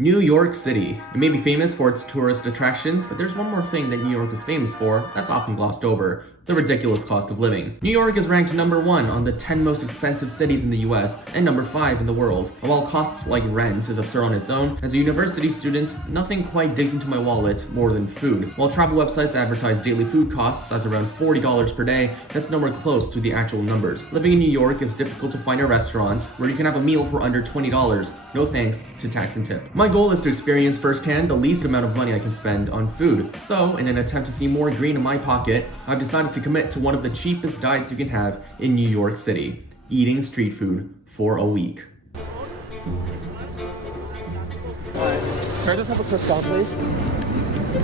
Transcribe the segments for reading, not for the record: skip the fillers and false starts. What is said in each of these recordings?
New York City. It may be famous for its tourist attractions, but there's one more thing that New York is famous for that's often glossed over: the ridiculous cost of living. New York is ranked number 1 on the 10 most expensive cities in the US and number 5 in the world. And while costs like rent is absurd on its own, as a university student, nothing quite digs into my wallet more than food. While travel websites advertise daily food costs as around $40 per day, that's nowhere close to the actual numbers. Living in New York is difficult to find a restaurant where you can have a meal for under $20, no thanks to tax and tip. My goal is to experience firsthand the least amount of money I can spend on food. So, in an attempt to see more green in my pocket, I've decided to commit to one of the cheapest diets you can have in New York City: eating street food for a week. Can I just have a croissant, please?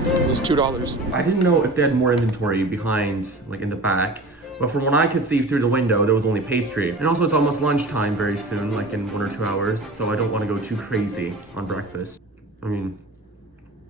It was $2. I didn't know if they had more inventory behind, like in the back, but from what I could see through the window, there was only pastry. And also it's almost lunchtime very soon, like in 1 or 2 hours, so I don't want to go too crazy on breakfast. I mean,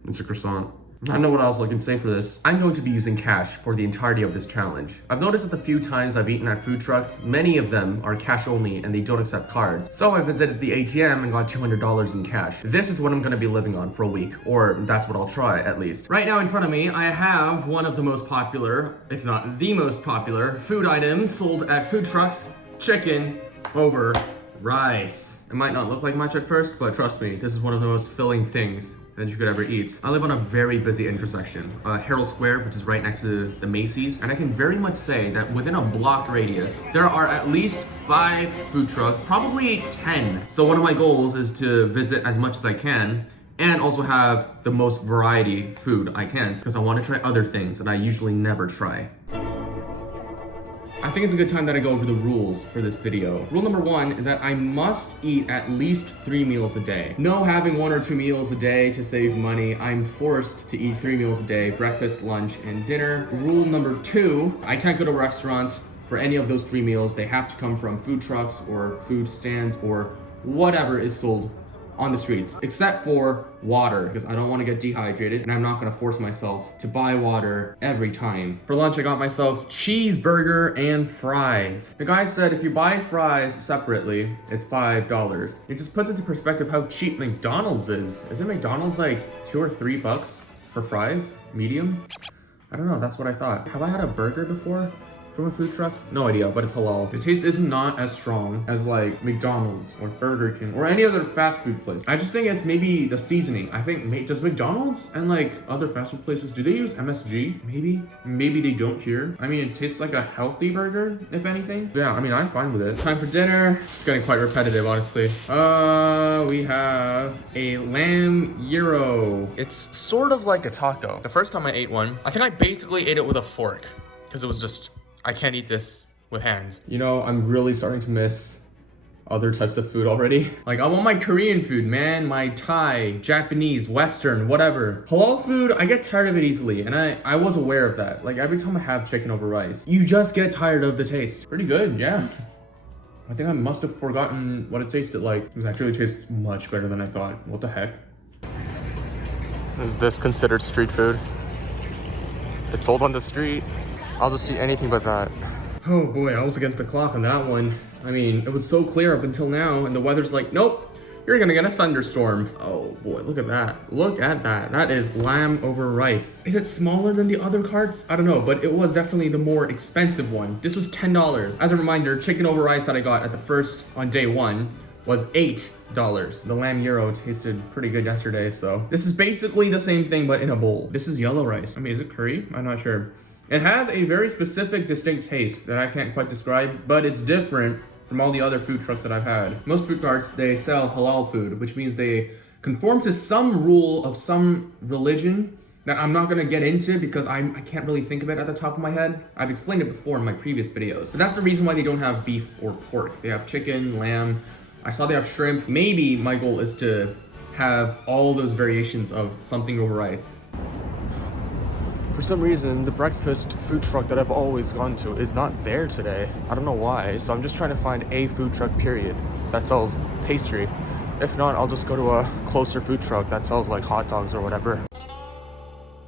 it's a croissant. I don't know what else I can say for this. I'm going to be using cash for the entirety of this challenge. I've noticed that the few times I've eaten at food trucks, many of them are cash only and they don't accept cards. So I visited the ATM and got $200 in cash. This is what I'm gonna be living on for a week, or that's what I'll try at least. Right now in front of me, I have one of the most popular, if not the most popular, food items sold at food trucks: chicken over rice. It might not look like much at first, but trust me, this is one of the most filling things that you could ever eat. I live on a very busy intersection, Herald Square, which is right next to the Macy's, and I can very much say that within a block radius, there are at least 5 food trucks, probably 10. So one of my goals is to visit as much as I can, and also have the most variety food I can, because I want to try other things that I usually never try. I think it's a good time that I go over the rules for this video. Rule number 1 is that I must eat at least 3 meals a day. No having 1 or 2 meals a day to save money. I'm forced to eat 3 meals a day: breakfast, lunch, and dinner. Rule number 2, I can't go to restaurants for any of those 3 meals. They have to come from food trucks or food stands or whatever is sold on the streets, except for water, because I don't want to get dehydrated and I'm not going to force myself to buy water every time. For lunch, I got myself cheeseburger and fries. The guy said if you buy fries separately, it's $5. It just puts into perspective how cheap McDonald's is. Isn't McDonald's like $2 or $3 for fries? Medium? I don't know, that's what I thought. Have I had a burger before from a food truck? No idea, but it's halal. The taste is not as strong as like McDonald's or Burger King or any other fast food place. I just think it's maybe the seasoning. I think, does McDonald's and like other fast food places, do they use MSG? Maybe they don't here. I mean, it tastes like a healthy burger, if anything. Yeah, I mean, I'm fine with it. Time for dinner. It's getting quite repetitive, honestly. We have a lamb gyro. It's sort of like a taco. The first time I ate one, I think I basically ate it with a fork, because it was just, I can't eat this with hands. You know, I'm really starting to miss other types of food already. Like, I want my Korean food, man. My Thai, Japanese, Western, whatever. Halal food, I get tired of it easily, and I was aware of that. Like, every time I have chicken over rice, you just get tired of the taste. Pretty good, yeah. I think I must have forgotten what it tasted like, because it actually tastes much better than I thought. What the heck? Is this considered street food? It's sold on the street. I'll just eat anything but that. Oh boy, I was against the clock on that one. I mean, it was so clear up until now, and the weather's like, nope, you're gonna get a thunderstorm. Oh boy, look at that. Look at that. That is lamb over rice. Is it smaller than the other carts? I don't know, but it was definitely the more expensive one. This was $10. As a reminder, chicken over rice that I got at the first on day 1 was $8. The lamb gyro tasted pretty good yesterday, so. This is basically the same thing, but in a bowl. This is yellow rice. I mean, is it curry? I'm not sure. It has a very specific, distinct taste that I can't quite describe, but it's different from all the other food trucks that I've had. Most food carts, they sell halal food, which means they conform to some rule of some religion that I'm not gonna get into because I can't really think of it at the top of my head. I've explained it before in my previous videos. But that's the reason why they don't have beef or pork. They have chicken, lamb. I saw they have shrimp. Maybe my goal is to have all those variations of something over rice. For some reason, the breakfast food truck that I've always gone to is not there today. I don't know why, so I'm just trying to find a food truck, period, that sells pastry. If not, I'll just go to a closer food truck that sells like hot dogs or whatever.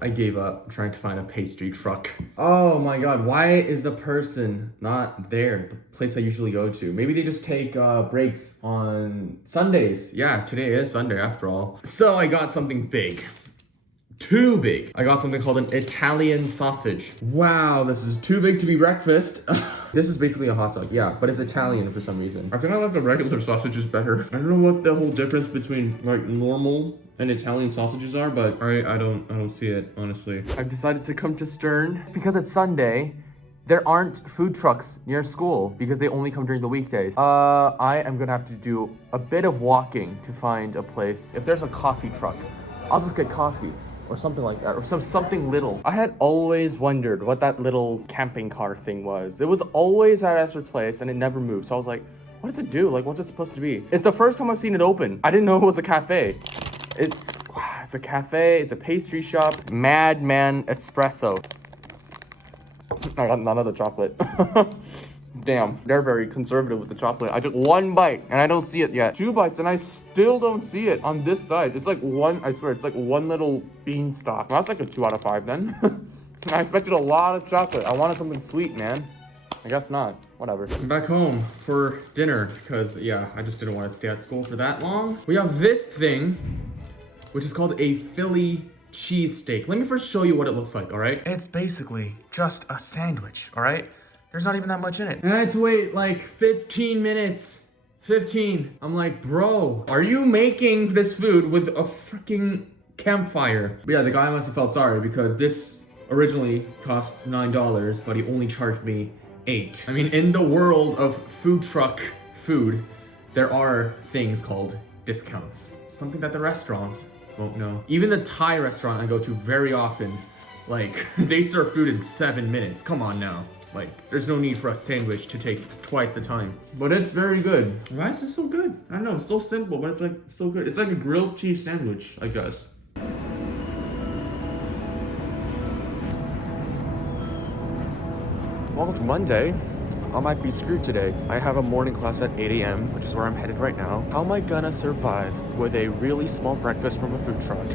I gave up trying to find a pastry truck. Oh my god, why is the person not there? The place I usually go to. Maybe they just take breaks on Sundays. Yeah, today is Sunday after all. So I got something big. Too big. I got something called an Italian sausage. Wow, this is too big to be breakfast. This is basically a hot dog, yeah, but it's Italian for some reason. I think I like the regular sausages better. I don't know what the whole difference between like normal and Italian sausages are, but I don't see it, honestly. I've decided to come to Stern because it's Sunday. There aren't food trucks near school because they only come during the weekdays. I am gonna have to do a bit of walking to find a place. If there's a coffee truck, I'll just get coffee. Or something like that, or something little. I had always wondered what that little camping car thing was. It was always at Esther's place and it never moved. So I was like, what does it do? Like, what's it supposed to be? It's the first time I've seen it open. I didn't know it was a cafe. It's a cafe, it's a pastry shop. Madman Espresso. I got none of the chocolate. Damn, they're very conservative with the chocolate. I took one bite and I don't see it yet. 2 bites and I still don't see it on this side. It's like one, I swear, it's like one little beanstalk. That's like a 2 out of 5 then. I expected a lot of chocolate. I wanted something sweet, man. I guess not. Whatever. I'm back home for dinner because, yeah, I just didn't want to stay at school for that long. We have this thing, which is called a Philly cheesesteak. Let me first show you what it looks like, all right? It's basically just a sandwich, all right? There's not even that much in it. And I had to wait like 15 minutes. 15. I'm like, bro, are you making this food with a freaking campfire? But yeah, the guy must have felt sorry because this originally costs $9, but he only charged me $8. I mean, in the world of food truck food, there are things called discounts. Something that the restaurants won't know. Even the Thai restaurant I go to very often, like, they serve food in 7 minutes. Come on now. Like, there's no need for a sandwich to take twice the time. But it's very good. Why is it so good? I don't know, it's so simple, but it's like so good. It's like a grilled cheese sandwich, I guess. Well, it's Monday. I might be screwed today. I have a morning class at 8 a.m., which is where I'm headed right now. How am I gonna survive with a really small breakfast from a food truck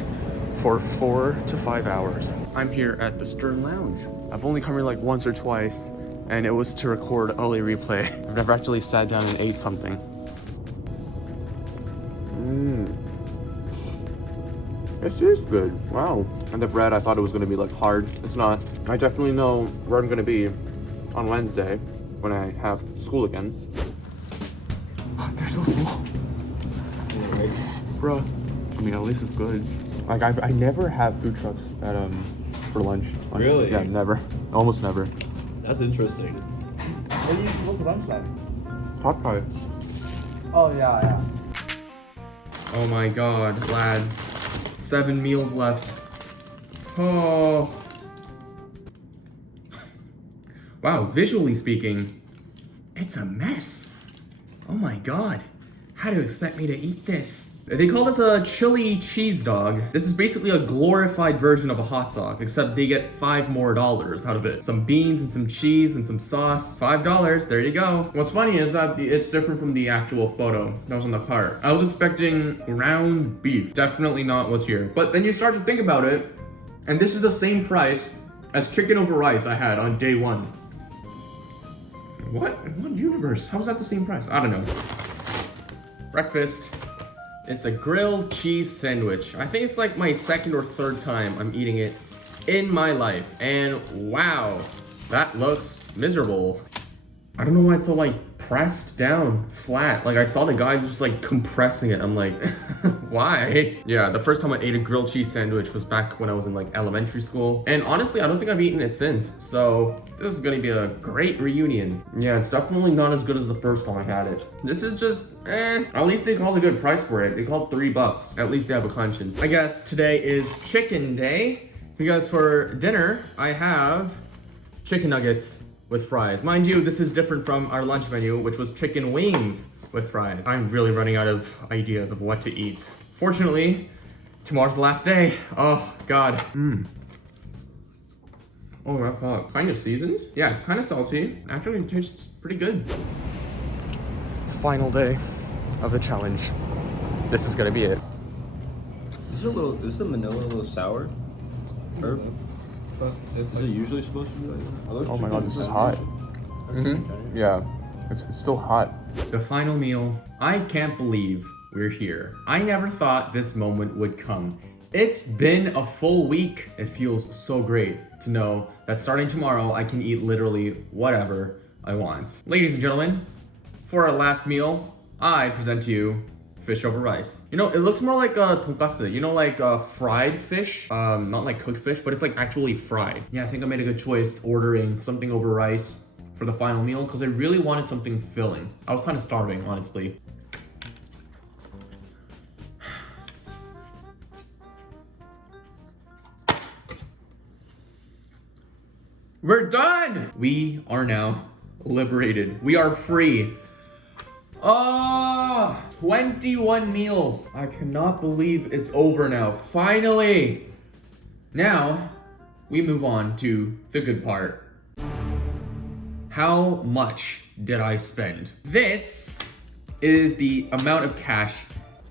for 4 to 5 hours? I'm here at the Stern Lounge. I've only come here like once or twice, and it was to record OllehRebelz. I've never actually sat down and ate something. This is good. Wow. And the bread, I thought it was gonna be like hard. It's not. I definitely know where I'm gonna be on Wednesday when I have school again. They're so small. Bro, I mean, at least it's good. Like, I never have food trucks at, for lunch. Honestly. Really? Yeah, never. Almost never. That's interesting. What do you go for lunch like? Pot pie. Oh, yeah. Oh my god, lads. 7 meals left. Oh. Wow, visually speaking, it's a mess. Oh my god. How do you expect me to eat this? They call this a chili cheese dog. This is basically a glorified version of a hot dog, except they get $5 more out of it. Some beans and some cheese and some sauce. $5, there you go. What's funny is that it's different from the actual photo that was on the cart. I was expecting ground beef. Definitely not what's here. But then you start to think about it, and this is the same price as chicken over rice I had on day 1. What universe? How is that the same price? I don't know. Breakfast. It's a grilled cheese sandwich. I think it's like my 2nd or 3rd time I'm eating it in my life. And wow, that looks miserable. I don't know why it's so like pressed down flat. Like I saw the guy just like compressing it. I'm like, why? Yeah, the first time I ate a grilled cheese sandwich was back when I was in like elementary school. And honestly, I don't think I've eaten it since. So this is gonna be a great reunion. Yeah, it's definitely not as good as the first time I had it. This is just, At least they called a good price for it. They called $3. At least they have a conscience. I guess today is chicken day because for dinner, I have chicken nuggets with fries. Mind you, this is different from our lunch menu, which was chicken wings with fries. I'm really running out of ideas of what to eat. Fortunately, tomorrow's the last day. Oh, God. Oh, that's hot. Kind of seasoned. Yeah, it's kind of salty. Actually, it tastes pretty good. Final day of the challenge. This is gonna be it. Is the manila a little sour? Herb? Is it usually supposed to be like that? Oh my god, this is hot. Yeah, it's still hot. The final meal. I can't believe we're here. I never thought this moment would come. It's been a full week. It feels so great to know that starting tomorrow, I can eat literally whatever I want. Ladies and gentlemen, for our last meal, I present to you fish over rice. You know, it looks more like a tonkatsu. You know, like fried fish, not like cooked fish, but it's like actually fried. Yeah, I think I made a good choice ordering something over rice for the final meal because I really wanted something filling. I was kind of starving, honestly. We're done! We are now liberated. We are free. 21 meals. I cannot believe it's over now. Finally! Now, we move on to the good part. How much did I spend? This is the amount of cash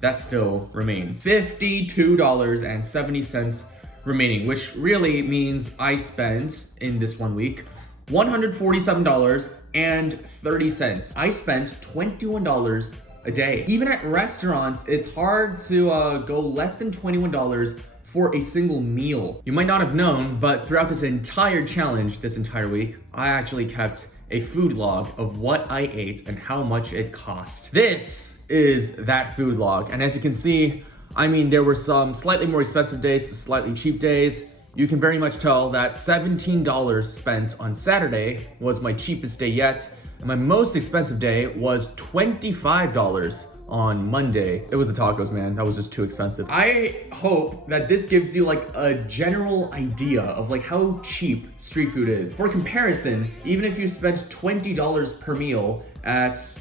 that still remains. $52.70 remaining, which really means I spent in this 1 week $147.30. I spent $21 a day. Even at restaurants, it's hard to go less than $21 for a single meal. You might not have known, but throughout this entire challenge, this entire week, I actually kept a food log of what I ate and how much it cost. This is that food log, and as you can see, I mean, there were some slightly more expensive days, slightly cheap days. You can very much tell that $17 spent on Saturday was my cheapest day yet, and my most expensive day was $25 on Monday. It was the tacos, man. That was just too expensive. I hope that this gives you like a general idea of like how cheap street food is. For comparison, even if you spent $20 per meal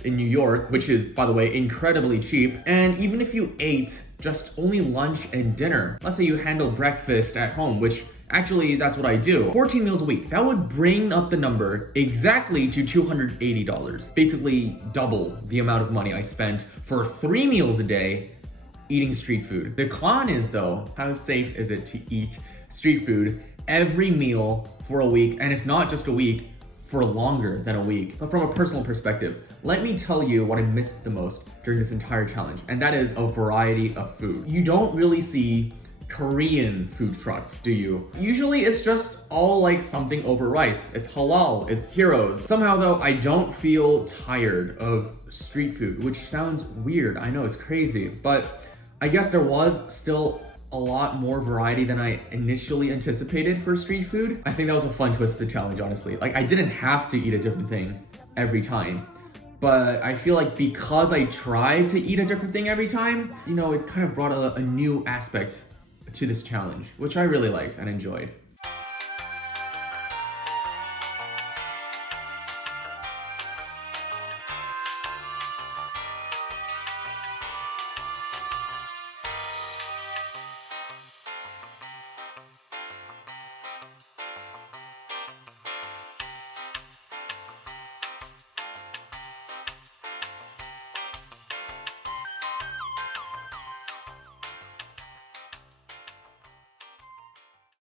in New York, which is, by the way, incredibly cheap, and even if you ate just only lunch and dinner, let's say you handle breakfast at home, which actually that's what I do, 14 meals a week, that would bring up the number exactly to $280. Basically double the amount of money I spent for 3 meals a day eating street food. The con is though, how safe is it to eat street food every meal for a week, and if not just a week, for longer than a week? But from a personal perspective, let me tell you what I missed the most during this entire challenge, and that is a variety of food. You don't really see Korean food trucks, do you? Usually it's just all like something over rice. It's halal, it's heroes. Somehow though, I don't feel tired of street food, which sounds weird. I know, it's crazy, but I guess there was still a lot more variety than I initially anticipated for street food. I think that was a fun twist to the challenge, honestly. Like, I didn't have to eat a different thing every time, but I feel like because I tried to eat a different thing every time, you know, it kind of brought a new aspect to this challenge, which I really liked and enjoyed.